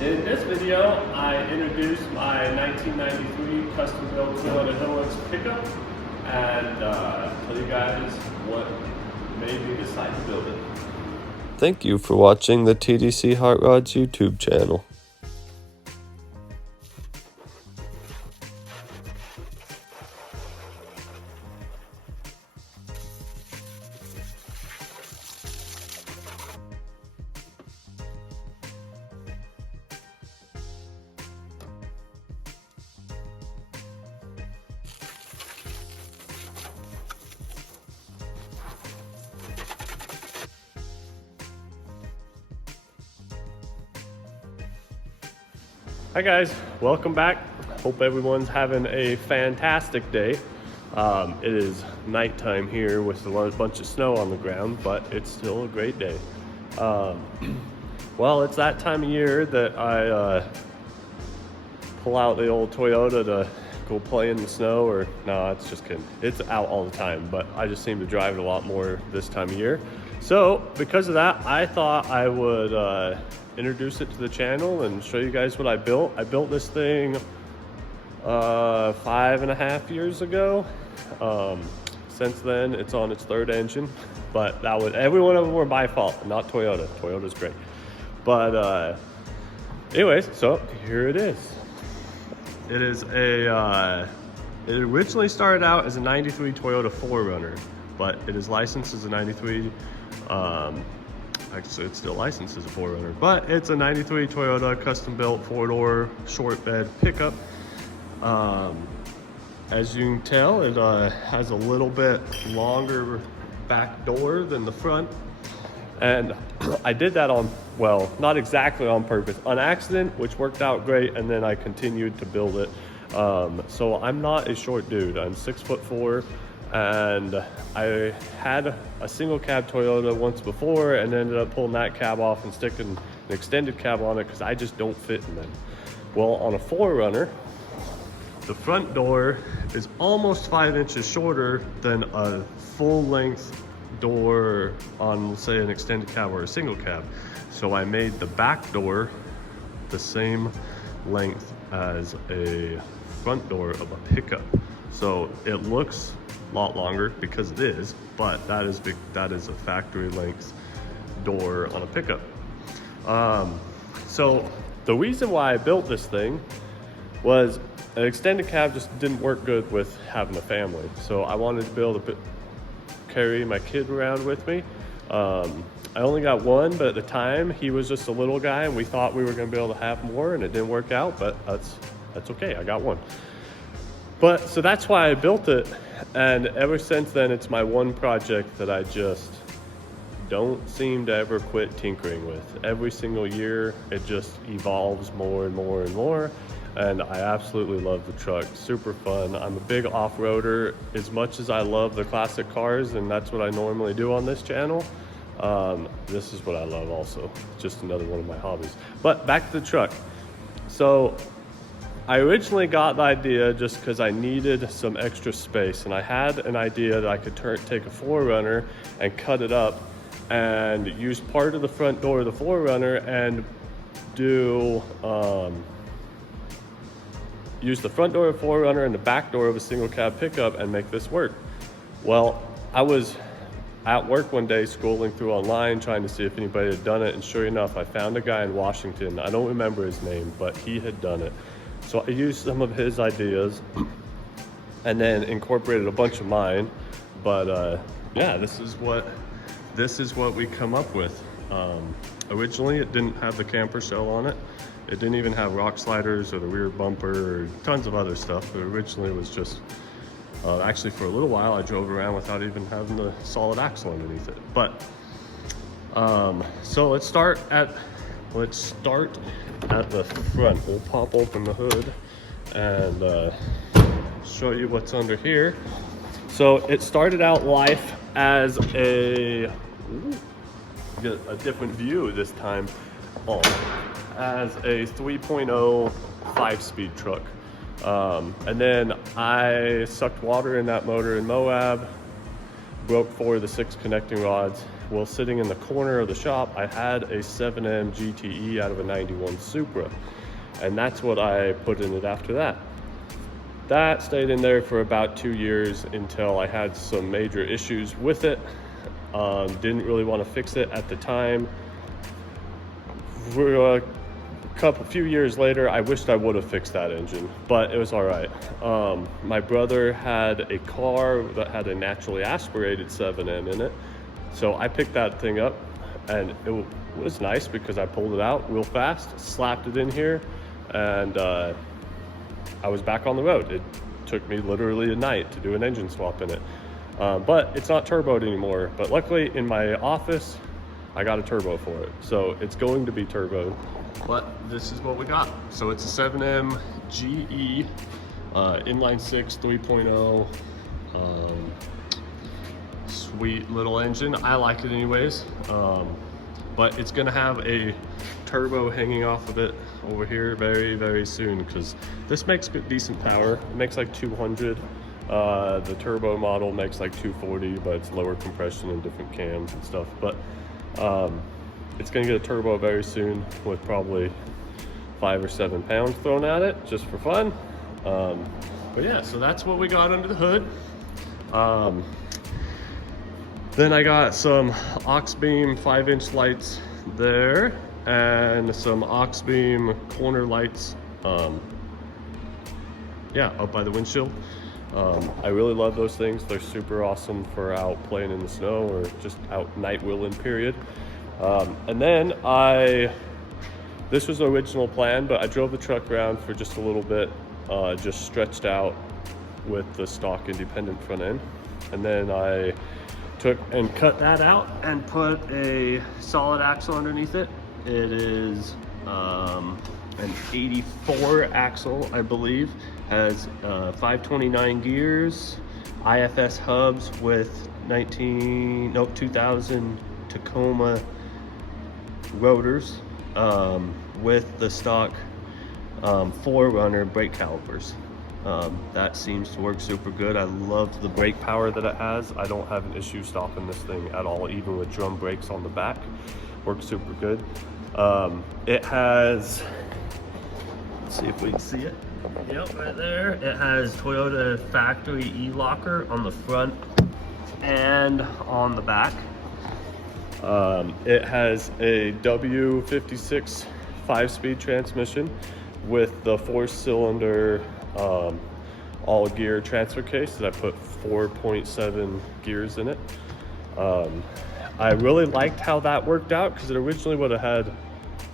In this video, I introduced my 1993 custom-built Toyota Hilux pickup and tell you guys what made me decide to build it. Thank you for watching the TDC Hot Rods YouTube channel. Hi guys, welcome back. Hope everyone's having a fantastic day. It is nighttime here with a bunch of snow on the ground, but it's still a great day. Well, it's that time of year that I pull out the old Toyota to go play in the snow, or no, it's just kidding. It's out all the time, but I just seem to drive it a lot more this time of year. So because of that, I thought I would introduce it to the channel and show you guys what I built. I built this thing 5.5 years ago. Since then, it's on its third engine, but every one of them were my fault, not Toyota. Toyota's great. But anyways, so here it is. It is it originally started out as a 93 Toyota 4Runner, but it is licensed as a 93, actually it's still licensed as a 4Runner, but it's a 93 Toyota custom-built 4-door short bed pickup. As you can tell, it has a little bit longer back door than the front. And I did that on, well, not exactly on purpose, on accident, which worked out great, and then I continued to build it. So I'm not a short dude. I'm 6'4", and I had a single cab Toyota once before and ended up pulling that cab off and sticking an extended cab on it because I just don't fit in them. Well, on a 4Runner, the front door is almost 5 inches shorter than a full-length door on, say, an extended cab or a single cab. So I made the back door the same length as a front door of a pickup. So it looks a lot longer because it is, but that is a factory length door on a pickup. So the reason why I built this thing was an extended cab just didn't work good with having a family. So I wanted to be able to carry my kid around with me. I only got one, but at the time he was just a little guy and we thought we were gonna be able to have more, and it didn't work out, but that's okay, I got one. But so that's why I built it, and ever since then it's my one project that I just don't seem to ever quit tinkering with. Every single year it just evolves more and more and more, and I absolutely love the truck. Super fun. I'm a big off-roader. As much as I love the classic cars, and that's what I normally do on this channel, this is what I love also. Just another one of my hobbies. But back to the truck. So I originally got the idea just because I needed some extra space, and I had an idea that I could take a 4Runner and cut it up and use part of the front door of the 4Runner and do use the front door of a 4Runner and the back door of a single cab pickup and make this work. Well, I was at work one day scrolling through online trying to see if anybody had done it, and sure enough, I found a guy in Washington. I don't remember his name, but he had done it. So I used some of his ideas and then incorporated a bunch of mine. But yeah, this is what we come up with. Originally, it didn't have the camper shell on it. It didn't even have rock sliders or the rear bumper or tons of other stuff. But originally it was just, actually for a little while I drove around without even having the solid axle underneath it. But, so let's start at the front. We'll pop open the hood and show you what's under here. So it started out life as get a different view this time, as a 3.0 5-speed truck. And then I sucked water in that motor in Moab, broke 4 of the 6 connecting rods, Well, sitting in the corner of the shop, I had a 7M GTE out of a 91 Supra, and that's what I put in it after that. That stayed in there for about 2 years until I had some major issues with it. Didn't really want to fix it at the time. For a few years later, I wished I would have fixed that engine, but it was all right. My brother had a car that had a naturally aspirated 7M in it, so I picked that thing up, and it was nice because I pulled it out real fast, slapped it in here, and I was back on the road. It took me literally a night to do an engine swap in it. But it's not turboed anymore. But luckily in my office, I got a turbo for it. So it's going to be turboed. But this is what we got. So it's a 7M GE, inline 6, 3.0. Sweet little engine. I like it anyways. But it's gonna have a turbo hanging off of it over here very, very soon, because this makes good, decent power. It makes like 200. The turbo model makes like 240, but it's lower compression and different cams and stuff. But it's gonna get a turbo very soon with probably 5 or 7 pounds thrown at it just for fun. But yeah, so that's what we got under the hood. Then I got some Oxbeam 5-inch lights there and some Oxbeam corner lights, yeah, up by the windshield. I really love those things. They're super awesome for out playing in the snow or just out night wheeling, period. And then this was the original plan, but I drove the truck around for just a little bit, just stretched out with the stock independent front end. And then I took and cut that out and put a solid axle underneath it. It is an 84 axle, I believe. Has 529 gears, IFS hubs with 2000 Tacoma rotors, with the stock 4Runner brake calipers. That seems to work super good. I love the brake power that it has. I don't have an issue stopping this thing at all, even with drum brakes on the back. Works super good. It has, let's see if we can see it. Yep, right there. It has Toyota factory e-locker on the front and on the back. It has a W56 5-speed transmission with the 4-cylinder all gear transfer case that I put 4.7 gears in it. I really liked how that worked out because it originally would have had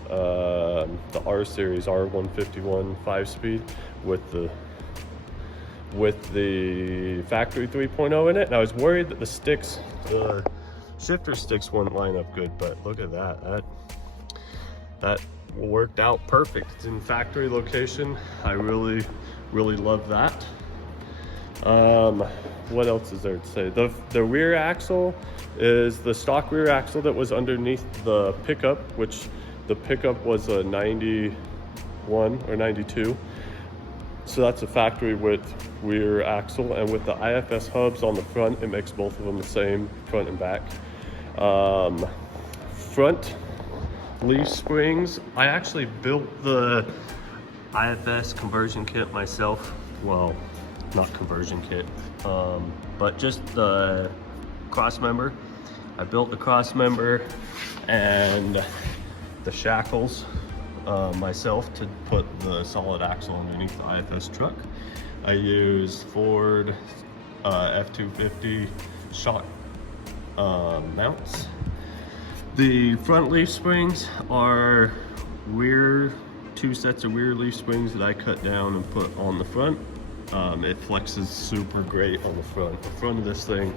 the R series R151 5-speed with the factory 3.0 in it, and I was worried that the shifter sticks wouldn't line up good, but look at that worked out perfect. It's in factory location. I really love that. What else is there to say? The rear axle is the stock rear axle that was underneath the pickup, which the pickup was a 91 or 92. So that's a factory width rear axle, and with the IFS hubs on the front, it makes both of them the same front and back. Front leaf springs, I actually built the IFS conversion kit myself. Well, not conversion kit, but just the cross member. I built the cross member and the shackles myself to put the solid axle underneath the IFS truck. I used Ford F250 shock mounts. The front leaf springs are two sets of rear leaf springs that I cut down and put on the front. It flexes super great on the front. The front of this thing,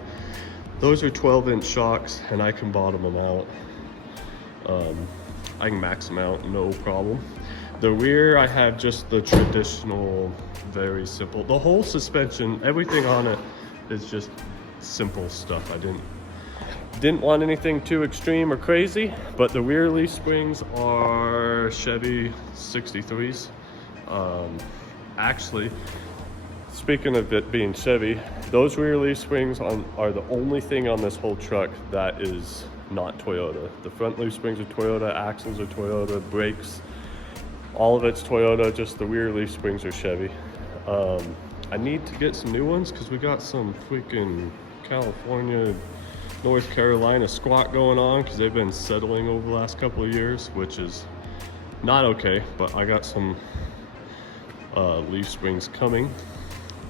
those are 12-inch shocks, and I can bottom them out. I can max them out, no problem. The rear, I have just the traditional, very simple. The whole suspension, everything on it is just simple stuff. I didn't want anything too extreme or crazy, but the rear leaf springs are Chevy 63s. Actually, speaking of it being Chevy, those rear leaf springs are the only thing on this whole truck that is not Toyota. The front leaf springs are Toyota, axles are Toyota, brakes, all of it's Toyota, just the rear leaf springs are Chevy. I need to get some new ones because we got some freaking California, North Carolina squat going on because they've been settling over the last couple of years, which is not okay, but I got some leaf springs coming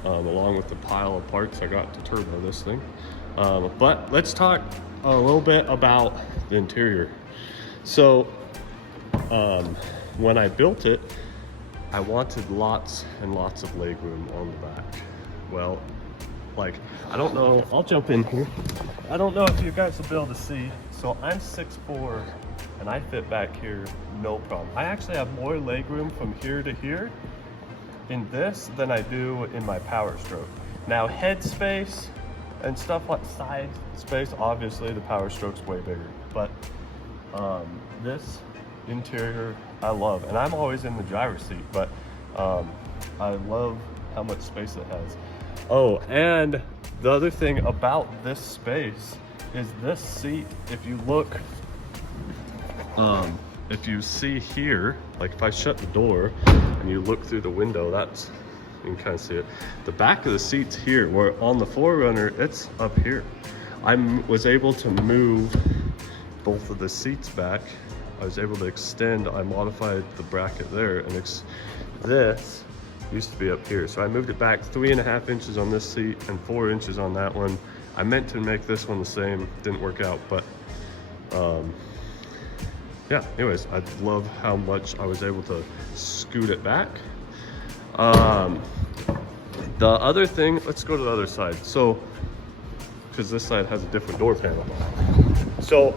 along with the pile of parts I got to turbo this thing. But let's talk a little bit about the interior. So when I built it, I wanted lots and lots of legroom on the back. Well, like, I don't know, I'll jump in here. I don't know if you guys will be able to see. So I'm 6'4", and I fit back here, no problem. I actually have more legroom from here to here in this than I do in my Power Stroke. Now, head space and stuff like side space, obviously the Power Stroke's way bigger. But this interior I love, and I'm always in the driver's seat, but I love how much space it has. Oh, and the other thing about this space is this seat, if you look, if you see here, like if I shut the door and you look through the window, that's, you can kind of see it. The back of the seat's here, where on the 4Runner, it's up here. I was able to move both of the seats back. I was able to extend, I modified the bracket there, and this used to be up here. So I moved it back 3.5 inches on this seat and 4 inches on that one. I meant to make this one the same, didn't work out, but yeah, anyways, I love how much I was able to scoot it back. The other thing, let's go to the other side. So, because this side has a different door panel. So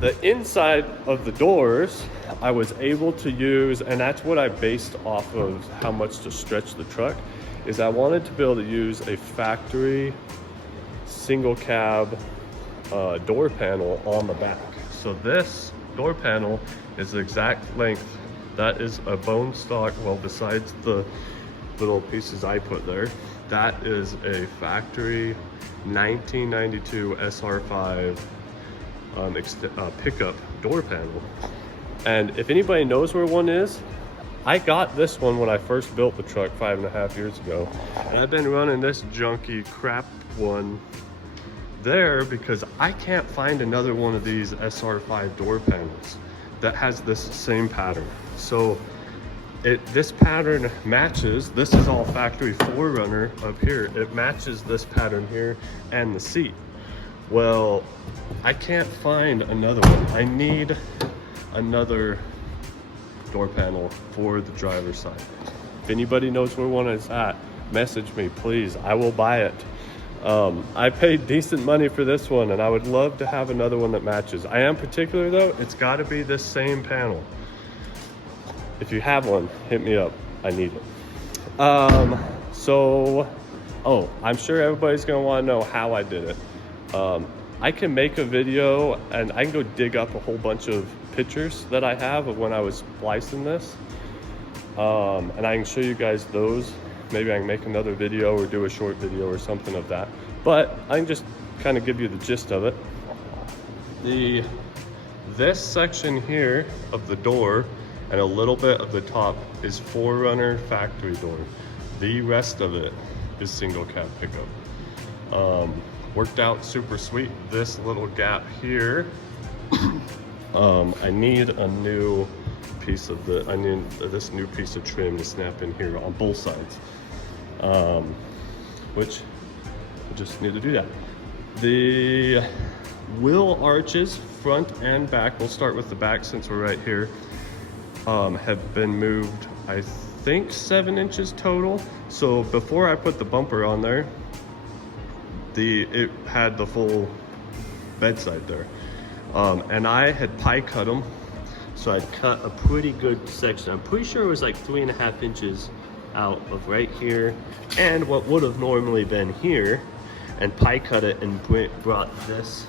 the inside of the doors, I was able to use, and that's what I based off of how much to stretch the truck, is I wanted to be able to use a factory single cab door panel on the back. So this door panel is the exact length. That is a bone stock, well, besides the little pieces I put there, that is a factory 1992 SR5 pickup door panel. And if anybody knows where one is, I got this one when I first built the truck 5.5 years ago, and I've been running this junky crap one there because I can't find another one of these SR5 door panels that has this same pattern. So this pattern matches, this is all factory 4Runner up here, it matches this pattern here and the seat. Well, I can't find another one. I need another door panel for the driver's side. If anybody knows where one is at, message me, please. I will buy it. I paid decent money for this one, and I would love to have another one that matches. I am particular though, it's got to be this same panel. If you have one, hit me up. I need it. Oh, I'm sure everybody's gonna want to know how I did it. I can make a video and I can go dig up a whole bunch of pictures that I have of when I was splicing this. And I can show you guys those. Maybe I can make another video or do a short video or something of that. But I can just kind of give you the gist of it. This section here of the door and a little bit of the top is 4Runner factory door. The rest of it is single cab pickup. Worked out super sweet. This little gap here, I need a new piece of I need this new piece of trim to snap in here on both sides, which I just need to do that. The wheel arches, front and back, we'll start with the back since we're right here, have been moved, I think 7 inches total. So before I put the bumper on there, it had the full bedside there, and I had pie cut them, so I'd cut a pretty good section. I'm pretty sure it was like 3.5 inches out of right here and what would have normally been here, and pie cut it and brought this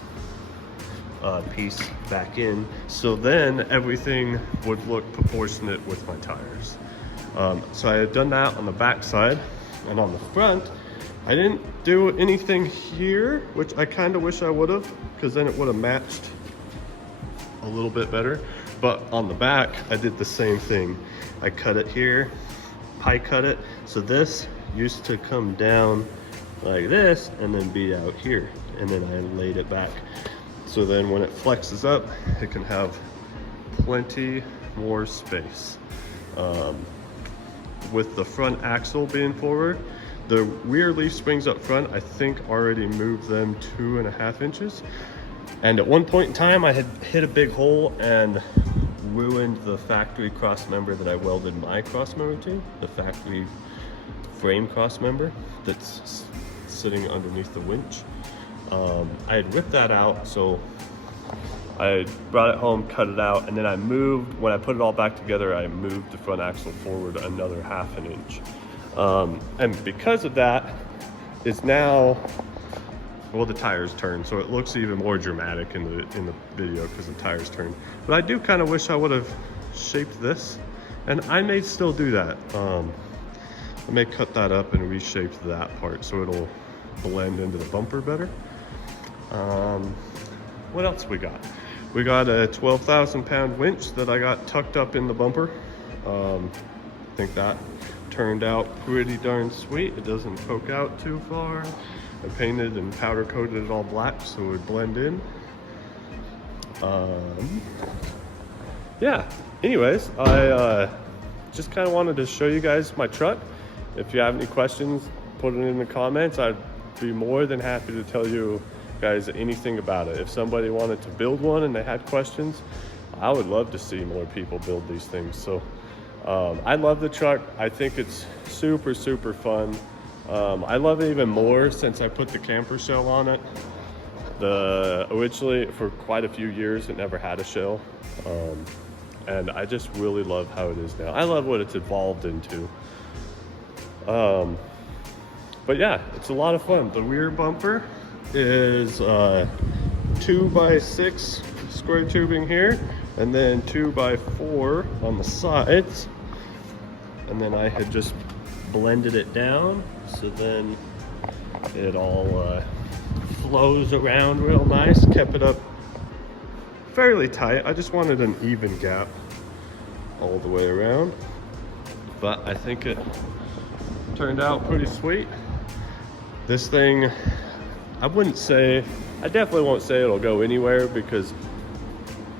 piece back in, so then everything would look proportionate with my tires. So I had done that on the back side, and on the front I didn't do anything here, which I kind of wish I would have, because then it would have matched a little bit better. But on the back, I did the same thing. I cut it here, pie cut it. So this used to come down like this and then be out here. And then I laid it back. So then when it flexes up, it can have plenty more space. With the front axle being forward, the rear leaf springs up front, I think already moved them 2.5 inches. And at one point in time, I had hit a big hole and ruined the factory cross member that I welded my cross member to, the factory frame cross member that's sitting underneath the winch. I had ripped that out, so I brought it home, cut it out, and then I moved, when I put it all back together, I moved the front axle forward another 1/2 inch. And because of that, it's now, well, the tires turn, so it looks even more dramatic in the video because the tires turn. But I do kind of wish I would have shaped this, and I may still do that. I may cut that up and reshape that part so it'll blend into the bumper better. What else we got? We got a 12,000 pound winch that I got tucked up in the bumper. I think that turned out pretty darn sweet. It doesn't poke out too far. I painted and powder coated it all black so it would blend in. Yeah, anyways, I just kind of wanted to show you guys my truck. If you have any questions, put it in the comments. I'd be more than happy to tell you guys anything about it. If somebody wanted to build one and they had questions, I would love to see more people build these things. So I love the truck. I think it's super, super fun. I love it even more since I put the camper shell on it. Originally, for quite a few years, it never had a shell. And I just really love how it is now. I love what it's evolved into. But yeah, it's a lot of fun. The rear bumper is 2x6 square tubing here, and then 2x4 on the sides. And then I had just blended it down, so then it all flows around real nice. Kept it up fairly tight. I just wanted an even gap all the way around, but I think it turned out pretty sweet. This thing, I definitely won't say it'll go anywhere because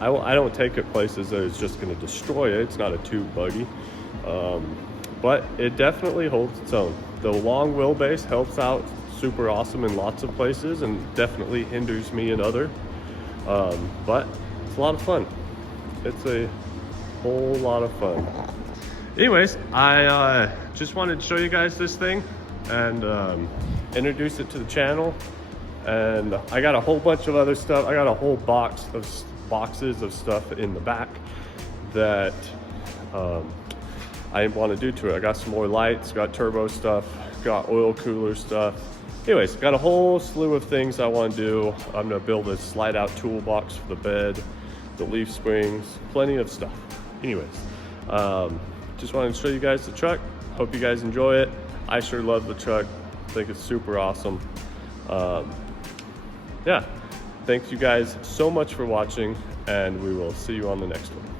I don't take it places that it's just going to destroy it. It's not a tube buggy, but it definitely holds its own. The long wheelbase helps out super awesome in lots of places and definitely hinders me in other. But it's a lot of fun. It's a whole lot of fun. Anyways, I just wanted to show you guys this thing and introduce it to the channel. And I got a whole bunch of other stuff. I got a whole boxes of stuff in the back that I want to do to it. I got some more lights, got turbo stuff, got oil cooler stuff. Anyways, got a whole slew of things I want to do. I'm gonna build a slide out toolbox for the bed, the leaf springs, plenty of stuff. Anyways, just wanted to show you guys the truck. Hope you guys enjoy it. I sure love the truck. I think it's super awesome. Yeah, thanks you guys so much for watching, and we will see you on the next one.